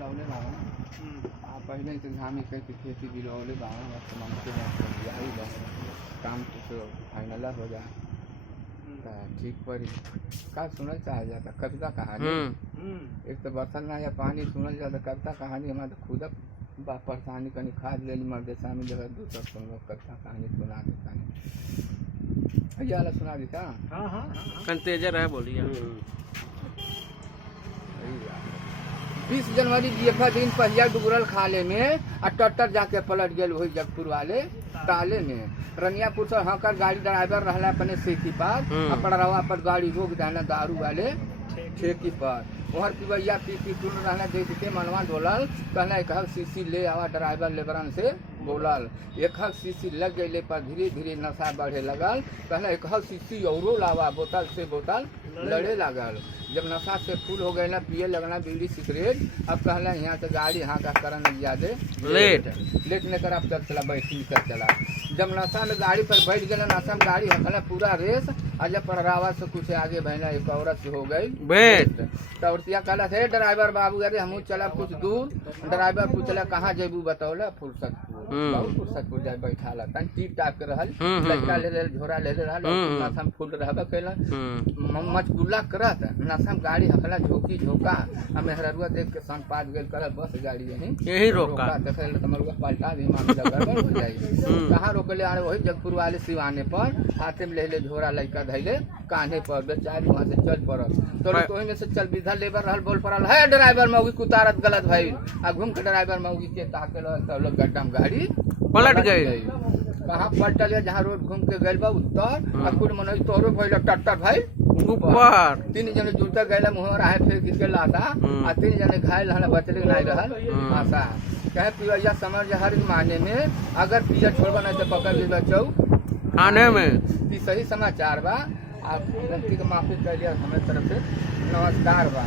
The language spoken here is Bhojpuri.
लौले बाबा आ पहले इंतजामी करके खेती भी लौले बाबा वर्तमान के आई बस काम तो फाइनल हो जाए ठीक पड़ी का सुनल चाह जाता कविता कहानी एक तो बर्तन ना या पानी सुनल जाता कविता कहानी हमारे तो खुद परेशानी कहीं खाद लेनी मरदेसा में जगह दूसरा सुन लो कविता कहानी सुना देता भैया सुना देता। हाँ कंतेजर है बोलिए। 20 जनवरी देखा दिन पहिया डुबरल खाले में आ ट्रैक्टर जाके पलट गए वही जगपुर वाले ताले में रनियापुर से हकर गाड़ी ड्राइवर रहला अपने सेकी पर अपना पर गाड़ी रोक देना दारू वाले ठेकी पर वहाँ पिवैया पी तुल रहना देख के मनवा डोलल कहना एक सीसी ले आवा ड्राइवर लेबरन से बोलल एक सीसी लग गए पर धीरे धीरे नशा बढ़े लगल कहना एक सीसी औरो लावा बोतल से बोतल लड़े लगल जब नशा से फुल हो गए ना पिए लगना बीड़ी सिगरेट अब कहना यहाँ से गाड़ी यहाँ का करन ज्यादा लेट नहीं कर अब तक चला बैठी कर चला जब नशा में गाड़ी पर बैठ गए नशा में गाड़ी हकला पूरा रेस और जब पड़रावा से कुछ आगे बहना एक औरत हो गई बैठ तो औरतिया कहला थे ड्राइवर बाबू अरे हम चला कुछ दूर ड्राइवर पूछला कहाँ जेबू बतौला फुर्सतपुर जाए बैठा ला तन टीप टाप के रहल लड़का ले ले झोरा ले ले रहल नशा में फुल रहबा कैला मचगुल्ला करत नशा में गाड़ी हकला झोकी झोका आ मेहररुआ देख के संग पास गेल कर बस गाड़ी यही रोका देखे तमरुआ पलटा दी मामला गड़बड़ हो जाई कहाँ रोकले आरे वही जगपुर वाले सिवाने पर हाथे में ले ले झोरा लड़का धैले कान्हे पर बेचारी वहाँ से चल पड़ल तो कोई में से चल विधा लेबर रहल बोल पड़ल है ड्राइवर मौगी कुतारत गलत भाई आ घूम के ड्राइवर मौगी के ताके तो लोग गड्ढा में गाड़ी पलट गई कहाँ पलटल है जहाँ रोड घूम के गए बा उत्तर आ कुल मनोज तोरो भइल ट्रैक्टर भाई ऊपर 3 जने जूता गए मुँह रहा फिर किसके लाता आ 3 जने घायल हल बचले नहीं रहल आशा कहे पिवैया समझ हर माने में अगर पिया छोड़बा नहीं तो पकड़ लेबा चौक आने में सही समाचार बा आप गलती के माफी कर लिया हमारे तरफ से नमस्कार बा।